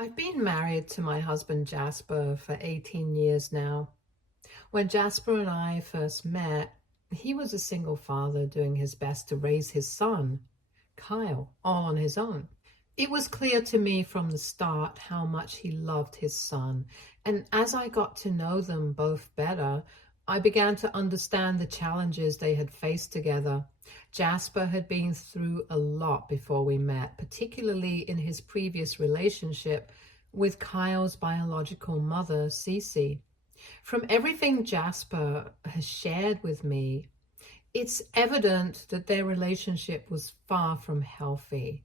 I've been married to my husband Jasper for 18 years now. When Jasper and I first met, he was a single father doing his best to raise his son, Kyle, all on his own. It was clear to me from the start how much he loved his son, and as I got to know them both better, I began to understand the challenges they had faced together. Jasper had been through a lot before we met, particularly in his previous relationship with Kyle's biological mother, Cece. From everything Jasper has shared with me, it's evident that their relationship was far from healthy.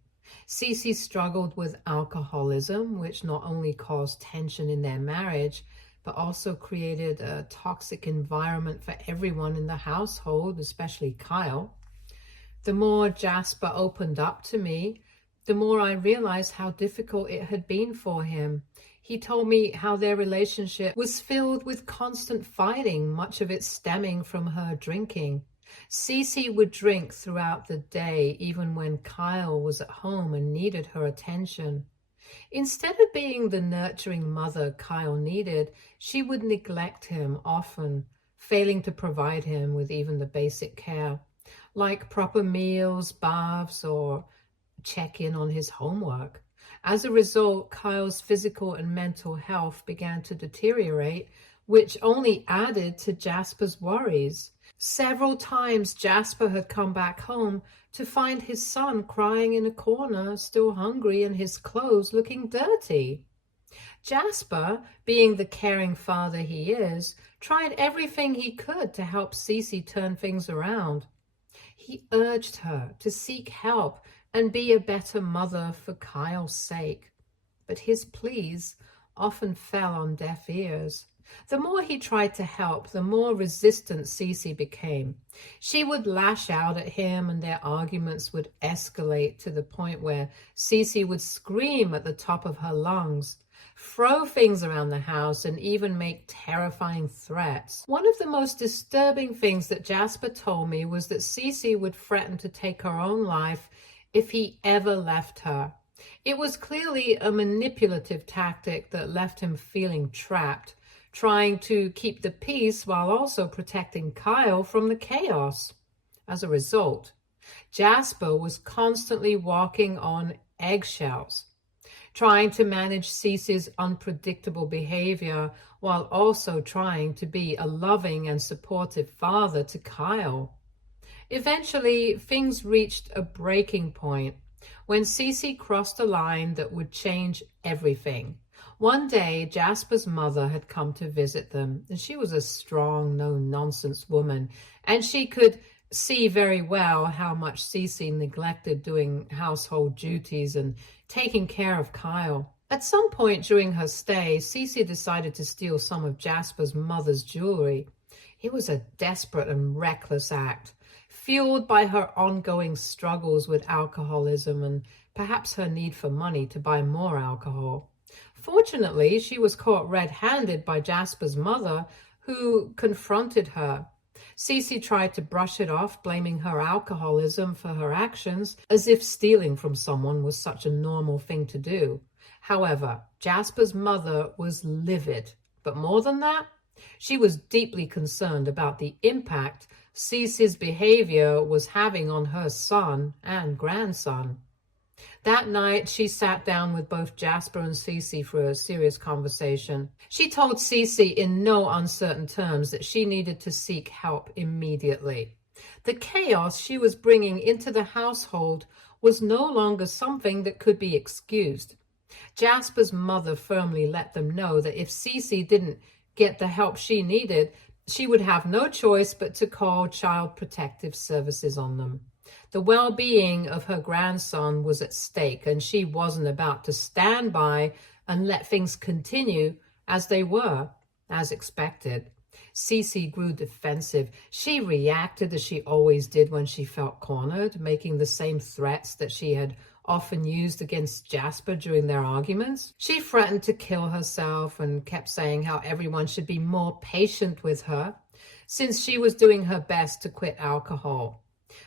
Cece struggled with alcoholism, which not only caused tension in their marriage, but also created a toxic environment for everyone in the household, especially Kyle. The more Jasper opened up to me, the more I realized how difficult it had been for him. He told me how their relationship was filled with constant fighting, much of it stemming from her drinking. Cece would drink throughout the day, even when Kyle was at home and needed her attention. Instead of being the nurturing mother Kyle needed, she would neglect him often, failing to provide him with even the basic care, like proper meals, baths, or check in on his homework. As a result, Kyle's physical and mental health began to deteriorate, which only added to Jasper's worries. Several times Jasper had come back home to find his son crying in a corner, still hungry, and his clothes looking dirty. Jasper, being the caring father he is, tried everything he could to help Cece turn things around. He urged her to seek help and be a better mother for Kyle's sake. But his pleas often fell on deaf ears. The more he tried to help, the more resistant Cece became. She would lash out at him, and their arguments would escalate to the point where Cece would scream at the top of her lungs, throw things around the house, and even make terrifying threats. One of the most disturbing things that Jasper told me was that Cece would threaten to take her own life if he ever left her. It was clearly a manipulative tactic that left him feeling trapped, trying to keep the peace while also protecting Kyle from the chaos. As a result, Jasper was constantly walking on eggshells, trying to manage Cece's unpredictable behavior while also trying to be a loving and supportive father to Kyle. Eventually, things reached a breaking point when Cece crossed a line that would change everything. One day, Jasper's mother had come to visit them, and she was a strong, no-nonsense woman, and she could see very well how much Cece neglected doing household duties and taking care of Kyle. At some point during her stay, Cece decided to steal some of Jasper's mother's jewelry. It was a desperate and reckless act, fueled by her ongoing struggles with alcoholism and perhaps her need for money to buy more alcohol. Fortunately, she was caught red-handed by Jasper's mother, who confronted her. Cece tried to brush it off, blaming her alcoholism for her actions, as if stealing from someone was such a normal thing to do. However, Jasper's mother was livid, but more than that, she was deeply concerned about the impact Cece's behavior was having on her son and grandson. That night, she sat down with both Jasper and Cece for a serious conversation. She told Cece in no uncertain terms that she needed to seek help immediately. The chaos she was bringing into the household was no longer something that could be excused. Jasper's mother firmly let them know that if Cece didn't get the help she needed, she would have no choice but to call Child Protective Services on them. The well-being of her grandson was at stake, and she wasn't about to stand by and let things continue as they were, as expected. Cece grew defensive. She reacted as she always did when she felt cornered, making the same threats that she had often used against Jasper during their arguments. She threatened to kill herself and kept saying how everyone should be more patient with her, since she was doing her best to quit alcohol.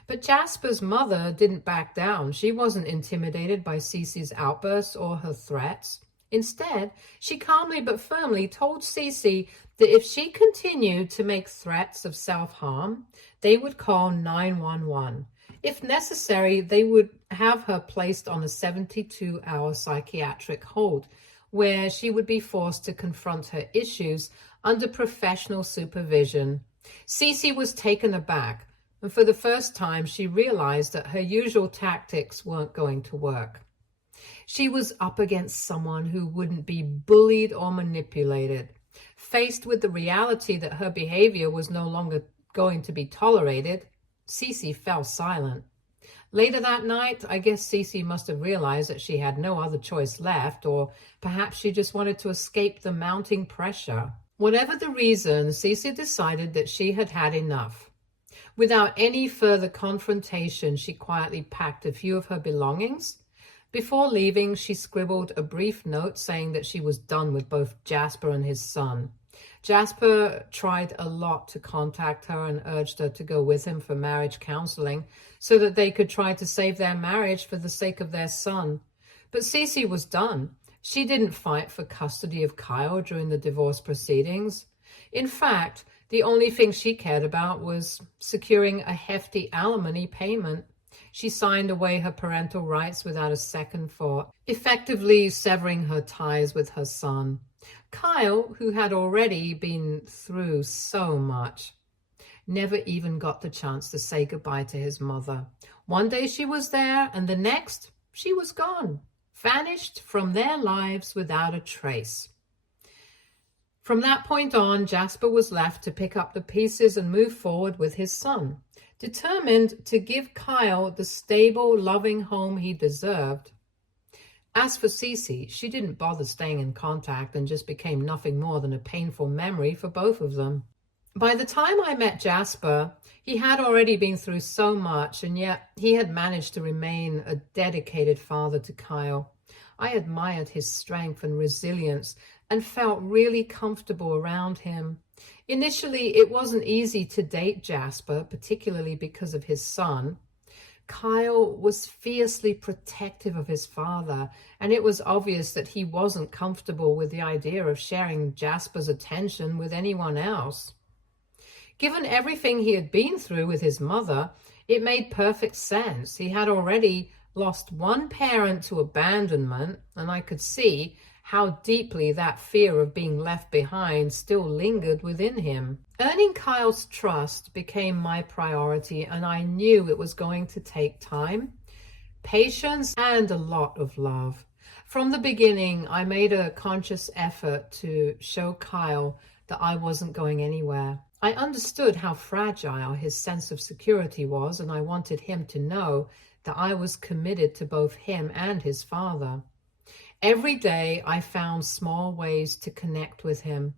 But Jasper's mother didn't back down. She wasn't intimidated by Cece's outbursts or her threats. Instead, she calmly but firmly told Cece that if she continued to make threats of self-harm, they would call 911. If necessary, they would have her placed on a 72-hour psychiatric hold, where she would be forced to confront her issues under professional supervision. Cece was taken aback, and for the first time she realized that her usual tactics weren't going to work. She was up against someone who wouldn't be bullied or manipulated. Faced with the reality that her behavior was no longer going to be tolerated, Cece fell silent. Later that night, I guess Cece must have realized that she had no other choice left, or perhaps she just wanted to escape the mounting pressure. Whatever the reason, Cece decided that she had had enough. Without any further confrontation, she quietly packed a few of her belongings. Before leaving, she scribbled a brief note saying that she was done with both Jasper and his son. Jasper tried a lot to contact her and urged her to go with him for marriage counseling so that they could try to save their marriage for the sake of their son. But Cece was done. She didn't fight for custody of Kyle during the divorce proceedings. In fact, the only thing she cared about was securing a hefty alimony payment. She signed away her parental rights without a second thought, effectively severing her ties with her son. Kyle, who had already been through so much, never even got the chance to say goodbye to his mother. One day she was there, and the next she was gone, vanished from their lives without a trace. From that point on, Jasper was left to pick up the pieces and move forward with his son, determined to give Kyle the stable, loving home he deserved. As for Cece, she didn't bother staying in contact and just became nothing more than a painful memory for both of them. By the time I met Jasper, he had already been through so much, and yet he had managed to remain a dedicated father to Kyle. I admired his strength and resilience and felt really comfortable around him. Initially, it wasn't easy to date Jasper, particularly because of his son. Kyle was fiercely protective of his father, and it was obvious that he wasn't comfortable with the idea of sharing Jasper's attention with anyone else. Given everything he had been through with his mother, it made perfect sense. He had already lost one parent to abandonment, and I could see how deeply that fear of being left behind still lingered within him. Earning Kyle's trust became my priority, and I knew it was going to take time, patience, and a lot of love. From the beginning, I made a conscious effort to show Kyle that I wasn't going anywhere. I understood how fragile his sense of security was, and I wanted him to know that I was committed to both him and his father. Every day I found small ways to connect with him,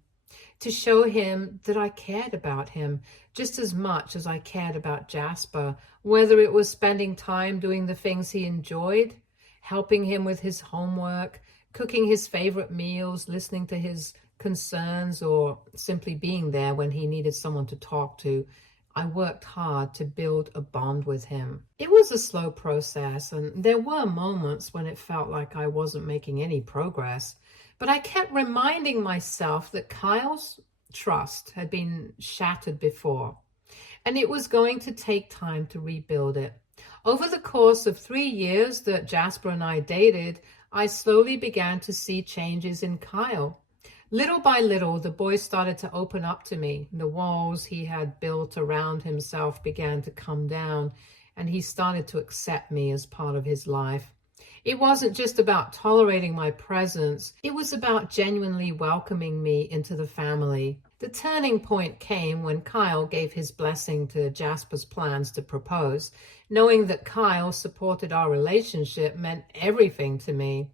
to show him that I cared about him just as much as I cared about Jasper, whether it was spending time doing the things he enjoyed, helping him with his homework, cooking his favorite meals, listening to his concerns, or simply being there when he needed someone to talk to. I worked hard to build a bond with him. It was a slow process, and there were moments when it felt like I wasn't making any progress, but I kept reminding myself that Kyle's trust had been shattered before, and it was going to take time to rebuild it. Over the course of 3 years that Jasper and I dated, I slowly began to see changes in Kyle. Little by little, the boy started to open up to me. The walls he had built around himself began to come down, and he started to accept me as part of his life. It wasn't just about tolerating my presence. It was about genuinely welcoming me into the family. The turning point came when Kyle gave his blessing to Jasper's plans to propose. Knowing that Kyle supported our relationship meant everything to me.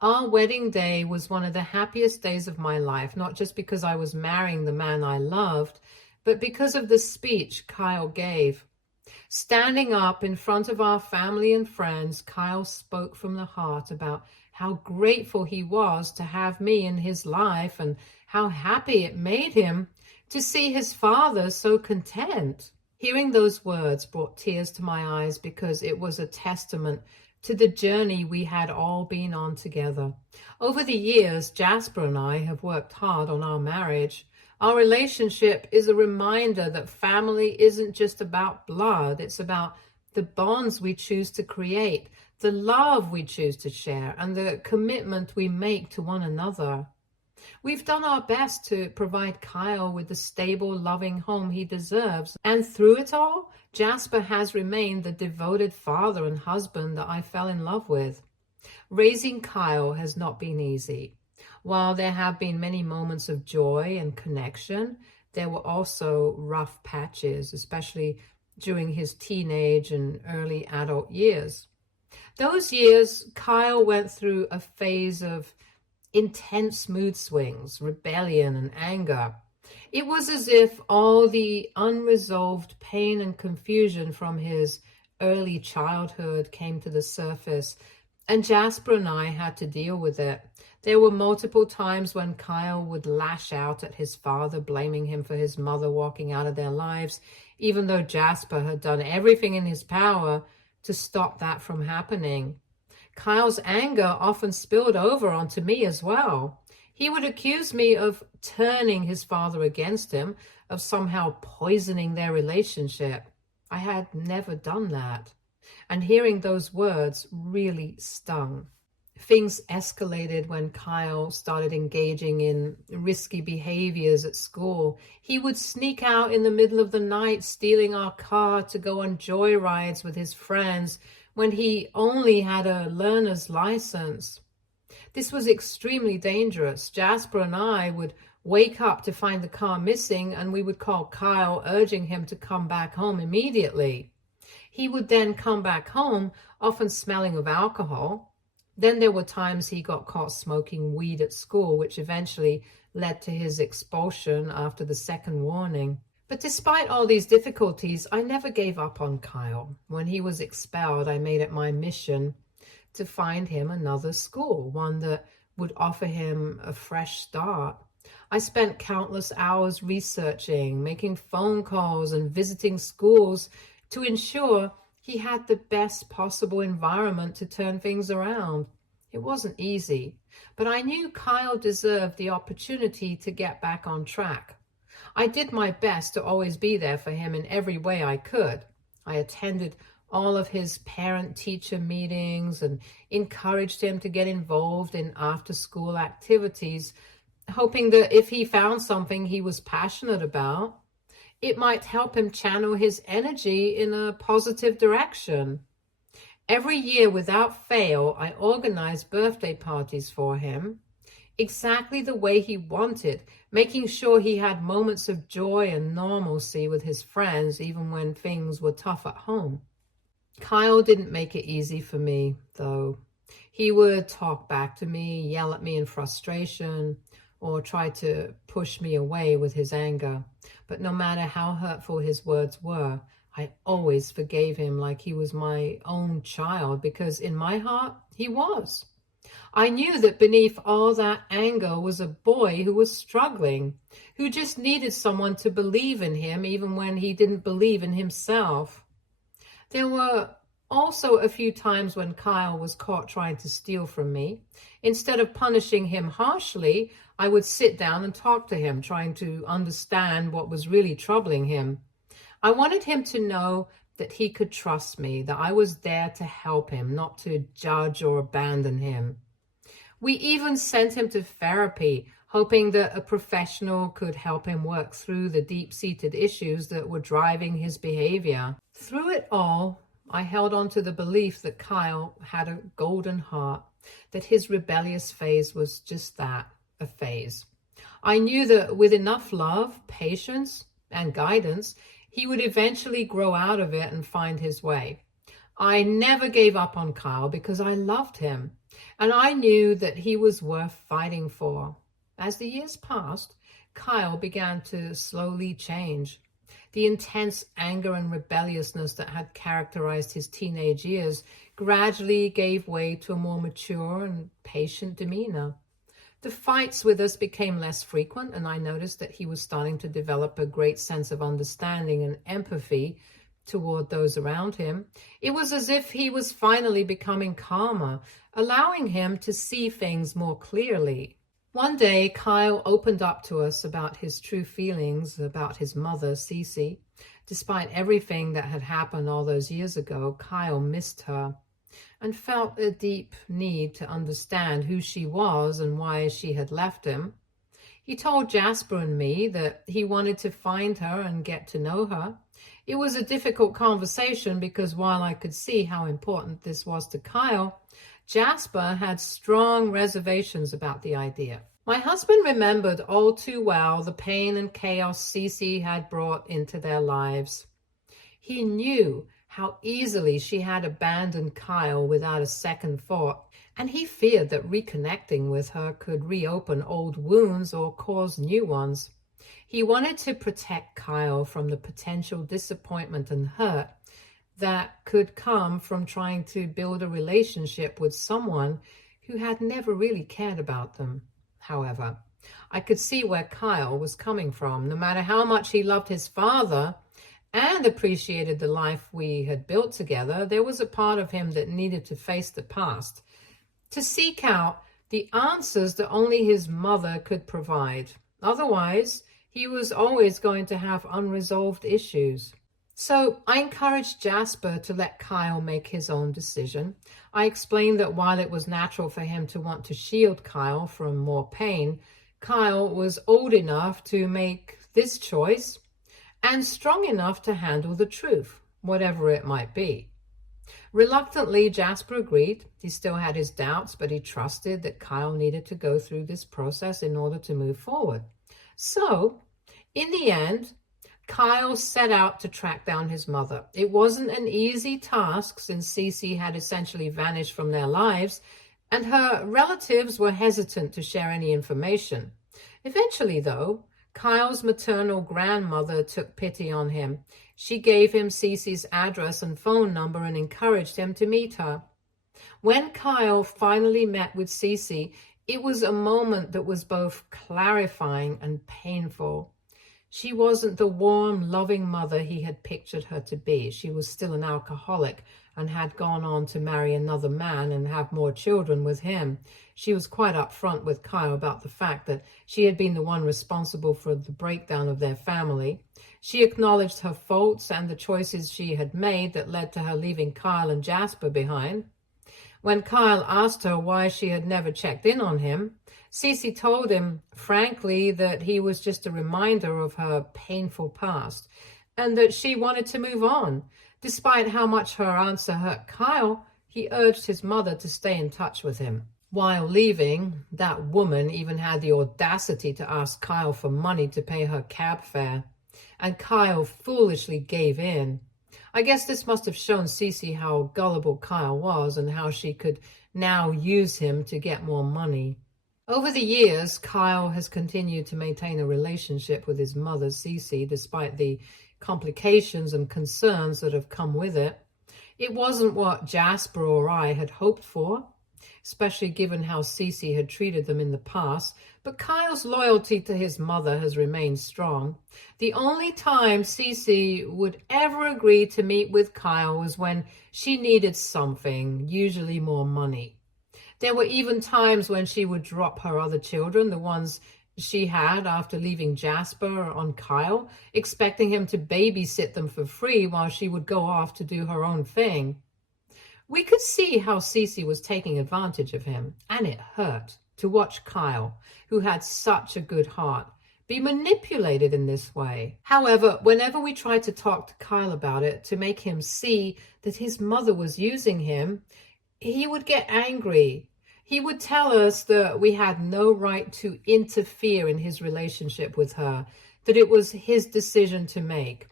Our wedding day was one of the happiest days of my life, not just because I was marrying the man I loved, but because of the speech Kyle gave. Standing up in front of our family and friends, Kyle spoke from the heart about how grateful he was to have me in his life and how happy it made him to see his father so content. Hearing those words brought tears to my eyes because it was a testament to the journey we had all been on together. Over the years, Jasper and I have worked hard on our marriage. Our relationship is a reminder that family isn't just about blood, it's about the bonds we choose to create, the love we choose to share, and the commitment we make to one another. We've done our best to provide Kyle with the stable, loving home he deserves. And through it all, Jasper has remained the devoted father and husband that I fell in love with. Raising Kyle has not been easy. While there have been many moments of joy and connection, there were also rough patches, especially during his teenage and early adult years. Those years, Kyle went through a phase of intense mood swings, rebellion, and anger. It was as if all the unresolved pain and confusion from his early childhood came to the surface, and Jasper and I had to deal with it. There were multiple times when Kyle would lash out at his father, blaming him for his mother walking out of their lives, even though Jasper had done everything in his power to stop that from happening. Kyle's anger often spilled over onto me as well. He would accuse me of turning his father against him, of somehow poisoning their relationship. I had never done that, and hearing those words really stung. Things escalated when Kyle started engaging in risky behaviors at school. He would sneak out in the middle of the night, stealing our car to go on joyrides with his friends when he only had a learner's license. This was extremely dangerous. Jasper and I would wake up to find the car missing, and we would call Kyle, urging him to come back home immediately. He would then come back home, often smelling of alcohol. Then there were times he got caught smoking weed at school, which eventually led to his expulsion after the second warning. But despite all these difficulties, I never gave up on Kyle. When he was expelled, I made it my mission to find him another school, one that would offer him a fresh start. I spent countless hours researching, making phone calls, and visiting schools to ensure he had the best possible environment to turn things around. It wasn't easy, but I knew Kyle deserved the opportunity to get back on track. I did my best to always be there for him in every way I could. I attended all of his parent-teacher meetings and encouraged him to get involved in after-school activities, hoping that if he found something he was passionate about, it might help him channel his energy in a positive direction. Every year, without fail, I organized birthday parties for him, exactly the way he wanted, making sure he had moments of joy and normalcy with his friends, even when things were tough at home. Kyle didn't make it easy for me, though. He would talk back to me, yell at me in frustration, or try to push me away with his anger. But no matter how hurtful his words were, I always forgave him like he was my own child, because in my heart, he was. I knew that beneath all that anger was a boy who was struggling, who just needed someone to believe in him even when he didn't believe in himself. There were also a few times when Kyle was caught trying to steal from me. Instead of punishing him harshly, I would sit down and talk to him, trying to understand what was really troubling him. I wanted him to know that he could trust me, that I was there to help him, not to judge or abandon him. We even sent him to therapy, hoping that a professional could help him work through the deep-seated issues that were driving his behavior. Through it all, I held on to the belief that Kyle had a golden heart, that his rebellious phase was just that, a phase. I knew that with enough love, patience, and guidance, he would eventually grow out of it and find his way. I never gave up on Kyle because I loved him, and I knew that he was worth fighting for. As the years passed, Kyle began to slowly change. The intense anger and rebelliousness that had characterized his teenage years gradually gave way to a more mature and patient demeanor. The fights with us became less frequent, and I noticed that he was starting to develop a great sense of understanding and empathy toward those around him. It was as if he was finally becoming calmer, allowing him to see things more clearly. One day, Kyle opened up to us about his true feelings about his mother, Cece. Despite everything that had happened all those years ago, Kyle missed her and felt a deep need to understand who she was and why she had left him. He told Jasper and me that he wanted to find her and get to know her. It was a difficult conversation because while I could see how important this was to Kyle, Jasper had strong reservations about the idea. My husband remembered all too well the pain and chaos Cece had brought into their lives. He knew how easily she had abandoned Kyle without a second thought, and he feared that reconnecting with her could reopen old wounds or cause new ones. He wanted to protect Kyle from the potential disappointment and hurt that could come from trying to build a relationship with someone who had never really cared about them. However, I could see where Kyle was coming from. No matter how much he loved his father and appreciated the life we had built together, there was a part of him that needed to face the past, to seek out the answers that only his mother could provide. Otherwise, he was always going to have unresolved issues. So I encouraged Jasper to let Kyle make his own decision. I explained that while it was natural for him to want to shield Kyle from more pain, Kyle was old enough to make this choice and strong enough to handle the truth, whatever it might be. Reluctantly, Jasper agreed. He still had his doubts, but he trusted that Kyle needed to go through this process in order to move forward. So, in the end, Kyle set out to track down his mother. It wasn't an easy task since Cece had essentially vanished from their lives, and her relatives were hesitant to share any information. Eventually, though, Kyle's maternal grandmother took pity on him. She gave him Cece's address and phone number and encouraged him to meet her. When Kyle finally met with Cece, it was a moment that was both clarifying and painful. She wasn't the warm, loving mother he had pictured her to be. She was still an alcoholic and had gone on to marry another man and have more children with him. She was quite upfront with Kyle about the fact that she had been the one responsible for the breakdown of their family. She acknowledged her faults and the choices she had made that led to her leaving Kyle and Jasper behind. When Kyle asked her why she had never checked in on him, Cece told him, frankly, that he was just a reminder of her painful past and that she wanted to move on. Despite how much her answer hurt Kyle, he urged his mother to stay in touch with him. While leaving, that woman even had the audacity to ask Kyle for money to pay her cab fare, and Kyle foolishly gave in. I guess this must have shown Cece how gullible Kyle was and how she could now use him to get more money. Over the years, Kyle has continued to maintain a relationship with his mother, Cece, despite the complications and concerns that have come with it. It wasn't what Jasper or I had hoped for, especially given how Cece had treated them in the past, but Kyle's loyalty to his mother has remained strong. The only time Cece would ever agree to meet with Kyle was when she needed something, usually more money. There were even times when she would drop her other children, the ones she had after leaving Jasper, on Kyle, expecting him to babysit them for free while she would go off to do her own thing. We could see how Cece was taking advantage of him, and it hurt to watch Kyle, who had such a good heart, be manipulated in this way. However, whenever we tried to talk to Kyle about it, to make him see that his mother was using him, he would get angry. He would tell us that we had no right to interfere in his relationship with her, that it was his decision to make.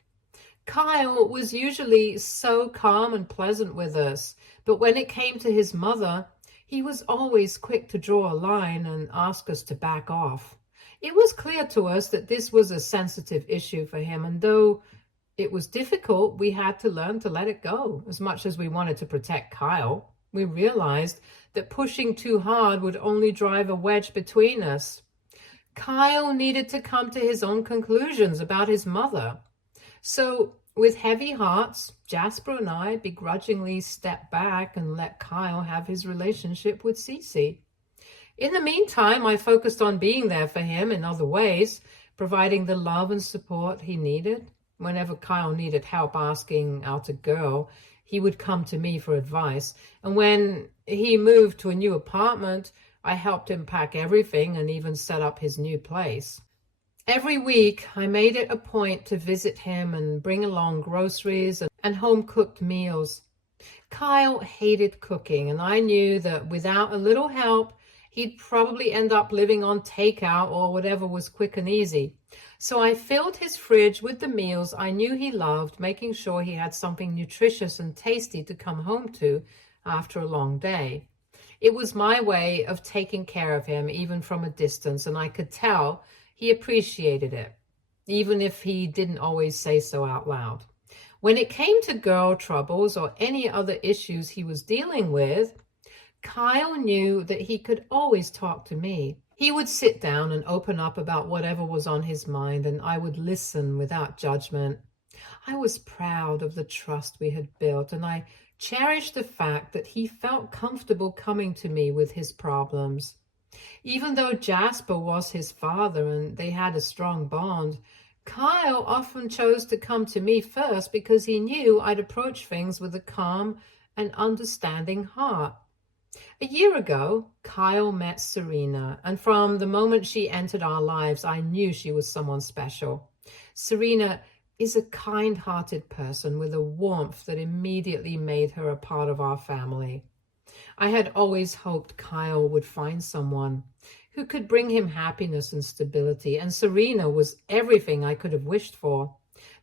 Kyle was usually so calm and pleasant with us, but when it came to his mother, he was always quick to draw a line and ask us to back off. It was clear to us that this was a sensitive issue for him, and though it was difficult, we had to learn to let it go. As much as we wanted to protect Kyle, we realized that pushing too hard would only drive a wedge between us. Kyle needed to come to his own conclusions about his mother. So With heavy hearts, Jasper and I begrudgingly stepped back and let Kyle have his relationship with Cece. In the meantime, I focused on being there for him in other ways, providing the love and support he needed. Whenever Kyle needed help asking out a girl, he would come to me for advice. And when he moved to a new apartment, I helped him pack everything and even set up his new place. Every week, I made it a point to visit him and bring along groceries and home-cooked meals. Kyle hated cooking, and I knew that without a little help, he'd probably end up living on takeout or whatever was quick and easy. So I filled his fridge with the meals I knew he loved, making sure he had something nutritious and tasty to come home to after a long day. It was my way of taking care of him, even from a distance, and I could tell he appreciated it, even if he didn't always say so out loud. When it came to girl troubles or any other issues he was dealing with, Kyle knew that he could always talk to me. He would sit down and open up about whatever was on his mind, and I would listen without judgment. I was proud of the trust we had built, and I cherished the fact that he felt comfortable coming to me with his problems. Even though Jasper was his father and they had a strong bond, Kyle often chose to come to me first because he knew I'd approach things with a calm and understanding heart. A year ago, Kyle met Serena, and from the moment she entered our lives, I knew she was someone special. Serena is a kind-hearted person with a warmth that immediately made her a part of our family. I had always hoped Kyle would find someone who could bring him happiness and stability, and Serena was everything I could have wished for.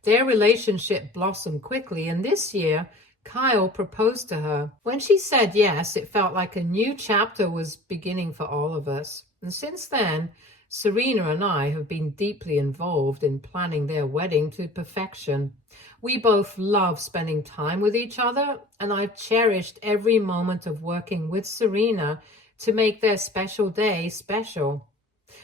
Their relationship blossomed quickly, and this year, Kyle proposed to her. When she said yes, it felt like a new chapter was beginning for all of us. And since then, Serena and I have been deeply involved in planning their wedding to perfection. We both love spending time with each other, and I've cherished every moment of working with Serena to make their special day special.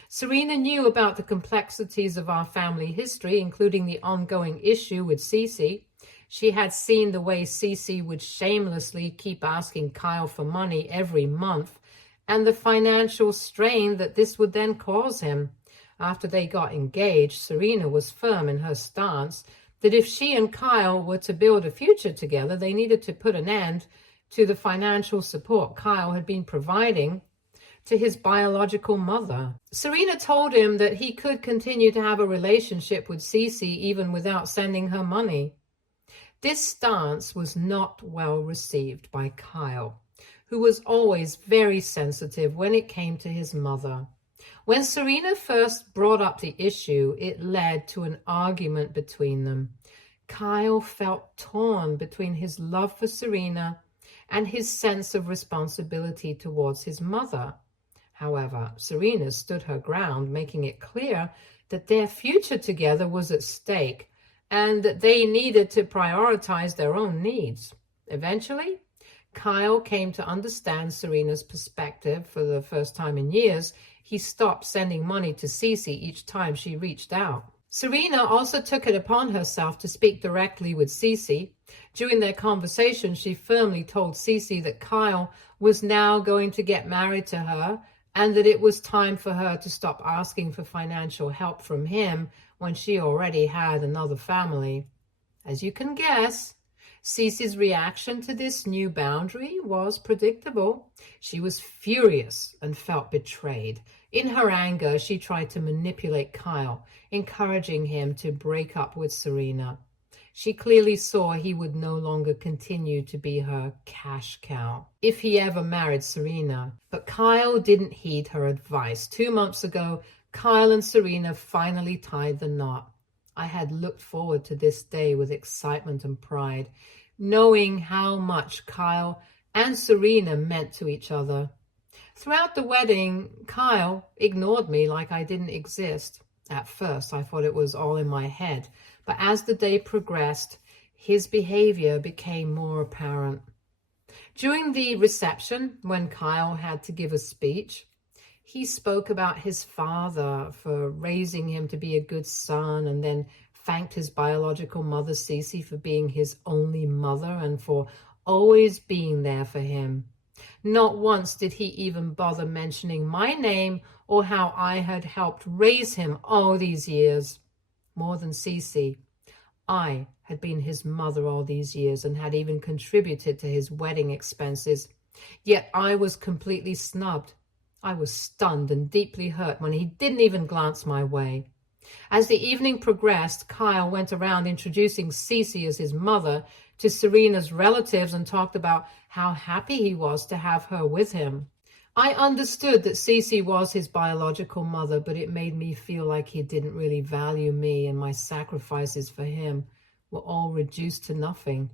Serena knew about the complexities of our family history, including the ongoing issue with Cece. She had seen the way Cece would shamelessly keep asking Kyle for money every month, and the financial strain that this would then cause him. After they got engaged, Serena was firm in her stance that if she and Kyle were to build a future together, they needed to put an end to the financial support Kyle had been providing to his biological mother. Serena told him that he could continue to have a relationship with Cece even without sending her money. This stance was not well received by Kyle, who was always very sensitive when it came to his mother. When Serena first brought up the issue, it led to an argument between them. Kyle felt torn between his love for Serena and his sense of responsibility towards his mother. However, Serena stood her ground, making it clear that their future together was at stake and that they needed to prioritize their own needs. Eventually, Kyle came to understand Serena's perspective. For the first time in years, he stopped sending money to Cece each time she reached out. Serena also took it upon herself to speak directly with Cece. During their conversation, she firmly told Cece that Kyle was now going to get married to her and that it was time for her to stop asking for financial help from him when she already had another family. As you can guess, Cece's reaction to this new boundary was predictable. She was furious and felt betrayed. In her anger, she tried to manipulate Kyle, encouraging him to break up with Serena. She clearly saw he would no longer continue to be her cash cow if he ever married Serena. But Kyle didn't heed her advice. 2 months ago, Kyle and Serena finally tied the knot. I had looked forward to this day with excitement and pride, knowing how much Kyle and Serena meant to each other. Throughout the wedding, Kyle ignored me like I didn't exist. At first, I thought it was all in my head, but as the day progressed, his behavior became more apparent. During the reception, when Kyle had to give a speech, he spoke about his father for raising him to be a good son and then thanked his biological mother, Cece, for being his only mother and for always being there for him. Not once did he even bother mentioning my name or how I had helped raise him all these years. More than Cece, I had been his mother all these years and had even contributed to his wedding expenses. Yet I was completely snubbed. I was stunned and deeply hurt when he didn't even glance my way. As the evening progressed, Kyle went around introducing Cece as his mother to Serena's relatives and talked about how happy he was to have her with him. I understood that Cece was his biological mother, but it made me feel like he didn't really value me, and my sacrifices for him were all reduced to nothing.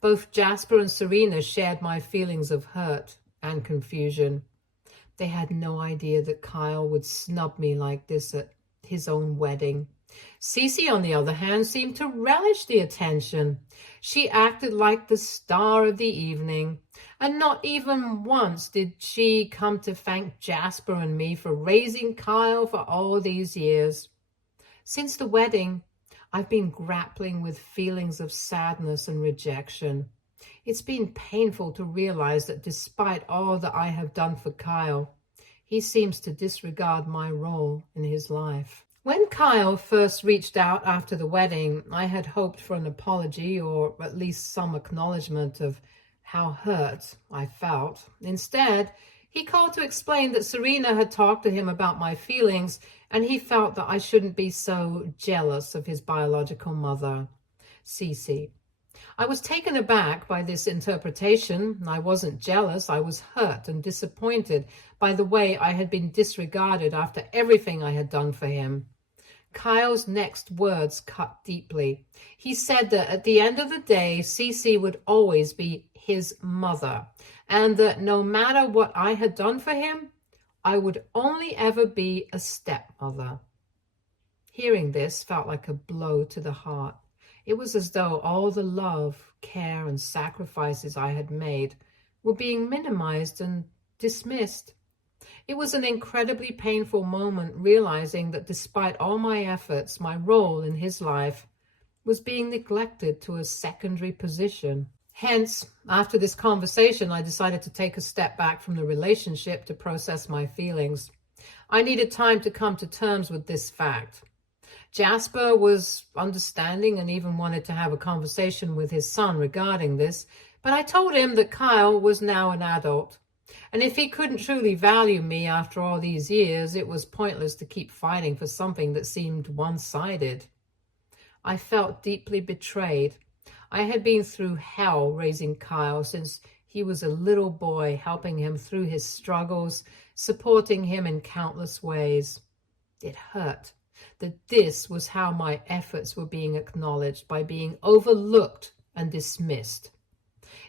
Both Jasper and Serena shared my feelings of hurt and confusion. They had no idea that Kyle would snub me like this at his own wedding. Cece, on the other hand, seemed to relish the attention. She acted like the star of the evening, and not even once did she come to thank Jasper and me for raising Kyle for all these years. Since the wedding, I've been grappling with feelings of sadness and rejection. It's been painful to realize that despite all that I have done for Kyle, he seems to disregard my role in his life. When Kyle first reached out after the wedding, I had hoped for an apology or at least some acknowledgement of how hurt I felt. Instead, he called to explain that Serena had talked to him about my feelings and he felt that I shouldn't be so jealous of his biological mother, Cece. I was taken aback by this interpretation. I wasn't jealous. I was hurt and disappointed by the way I had been disregarded after everything I had done for him. Kyle's next words cut deeply. He said that at the end of the day, Cece would always be his mother, and that no matter what I had done for him, I would only ever be a stepmother. Hearing this felt like a blow to the heart. It was as though all the love, care, and sacrifices I had made were being minimized and dismissed. It was an incredibly painful moment realizing that despite all my efforts, my role in his life was being neglected to a secondary position. Hence, after this conversation, I decided to take a step back from the relationship to process my feelings. I needed time to come to terms with this fact. Jasper was understanding and even wanted to have a conversation with his son regarding this, but I told him that Kyle was now an adult. And if he couldn't truly value me after all these years, it was pointless to keep fighting for something that seemed one-sided. I felt deeply betrayed. I had been through hell raising Kyle since he was a little boy, helping him through his struggles, supporting him in countless ways. It hurt that this was how my efforts were being acknowledged, by being overlooked and dismissed.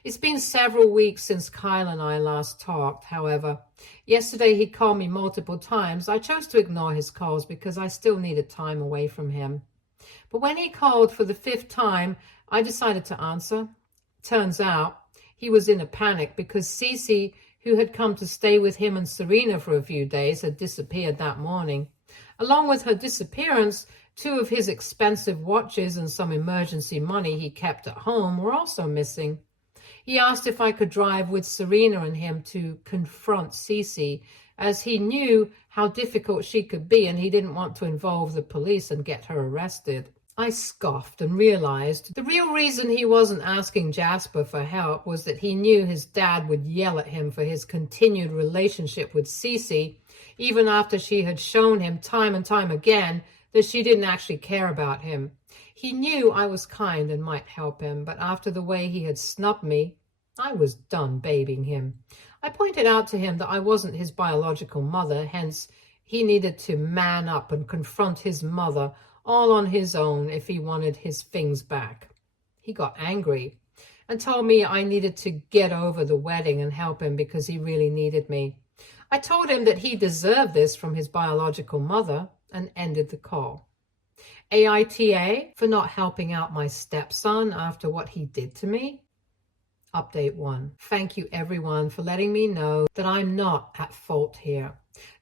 It's been several weeks since Kyle and I last talked, however. Yesterday he called me multiple times. I chose to ignore his calls because I still needed time away from him. But when he called for the 5th time, I decided to answer. Turns out he was in a panic because Cece, who had come to stay with him and Serena for a few days, had disappeared that morning. Along with her disappearance, 2 of his expensive watches and some emergency money he kept at home were also missing. He asked if I could drive with Serena and him to confront Cece, as he knew how difficult she could be and he didn't want to involve the police and get her arrested. I scoffed and realized the real reason he wasn't asking Jasper for help was that he knew his dad would yell at him for his continued relationship with Cece, even after she had shown him time and time again that she didn't actually care about him. He knew I was kind and might help him, but after the way he had snubbed me, I was done babying him. I pointed out to him that I wasn't his biological mother, hence he needed to man up and confront his mother all on his own if he wanted his things back. He got angry and told me I needed to get over the wedding and help him because he really needed me. I told him that he deserved this from his biological mother and ended the call. AITA for not helping out my stepson after what he did to me. Update 1. Thank you everyone for letting me know that I'm not at fault here.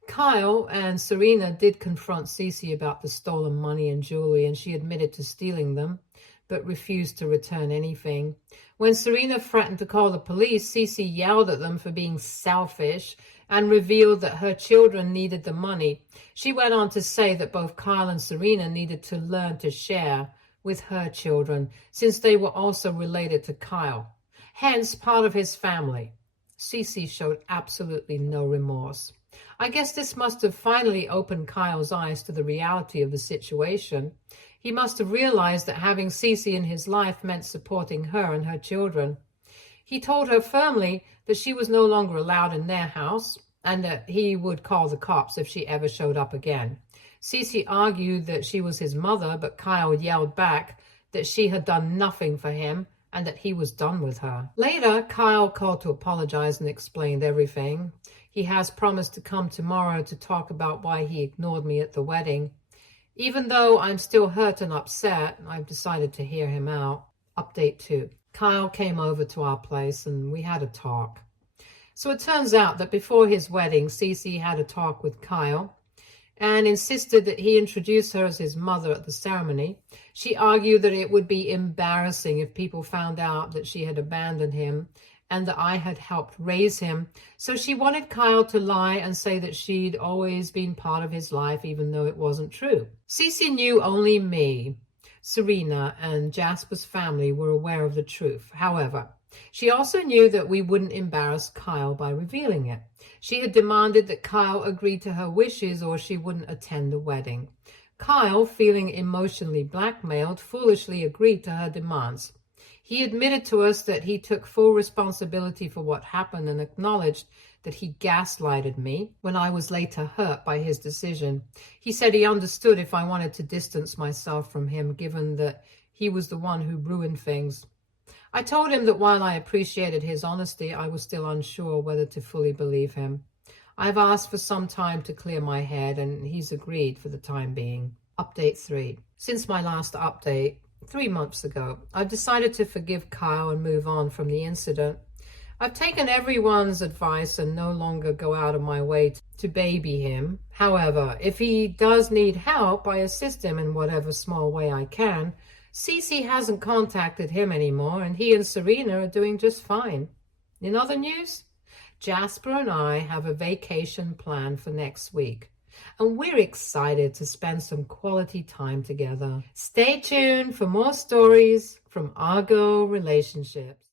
Kyle and Serena did confront Cece about the stolen money and jewelry, and she admitted to stealing them, but refused to return anything. When Serena threatened to call the police, Cece yelled at them for being selfish and revealed that her children needed the money. She went on to say that both Kyle and Serena needed to learn to share with her children, since they were also related to Kyle, hence part of his family. Cece showed absolutely no remorse. I guess this must have finally opened Kyle's eyes to the reality of the situation. He must have realized that having Cece in his life meant supporting her and her children. He told her firmly that she was no longer allowed in their house and that he would call the cops if she ever showed up again. Cece argued that she was his mother, but Kyle yelled back that she had done nothing for him and that he was done with her. Later, Kyle called to apologize and explained everything. He has promised to come tomorrow to talk about why he ignored me at the wedding. Even though I'm still hurt and upset, I've decided to hear him out. Update 2. Kyle came over to our place and we had a talk. So it turns out that before his wedding, Cece had a talk with Kyle and insisted that he introduce her as his mother at the ceremony. She argued that it would be embarrassing if people found out that she had abandoned him and that I had helped raise him. So she wanted Kyle to lie and say that she'd always been part of his life, even though it wasn't true. Cece knew only me, Serena, and Jasper's family were aware of the truth. However, she also knew that we wouldn't embarrass Kyle by revealing it. She had demanded that Kyle agree to her wishes or she wouldn't attend the wedding. Kyle, feeling emotionally blackmailed, foolishly agreed to her demands. He admitted to us that he took full responsibility for what happened and acknowledged that he gaslighted me when I was later hurt by his decision. He said he understood if I wanted to distance myself from him, given that he was the one who ruined things. I told him that while I appreciated his honesty, I was still unsure whether to fully believe him. I've asked for some time to clear my head, and he's agreed for the time being. Update 3. Since my last update, 3 months ago, I've decided to forgive Kyle and move on from the incident. I've taken everyone's advice and no longer go out of my way to baby him. However, if he does need help, I assist him in whatever small way I can. Cece hasn't contacted him anymore, and he and Serena are doing just fine. In other news, Jasper and I have a vacation planned for next week, and we're excited to spend some quality time together. Stay tuned for more stories from Argo Relationships.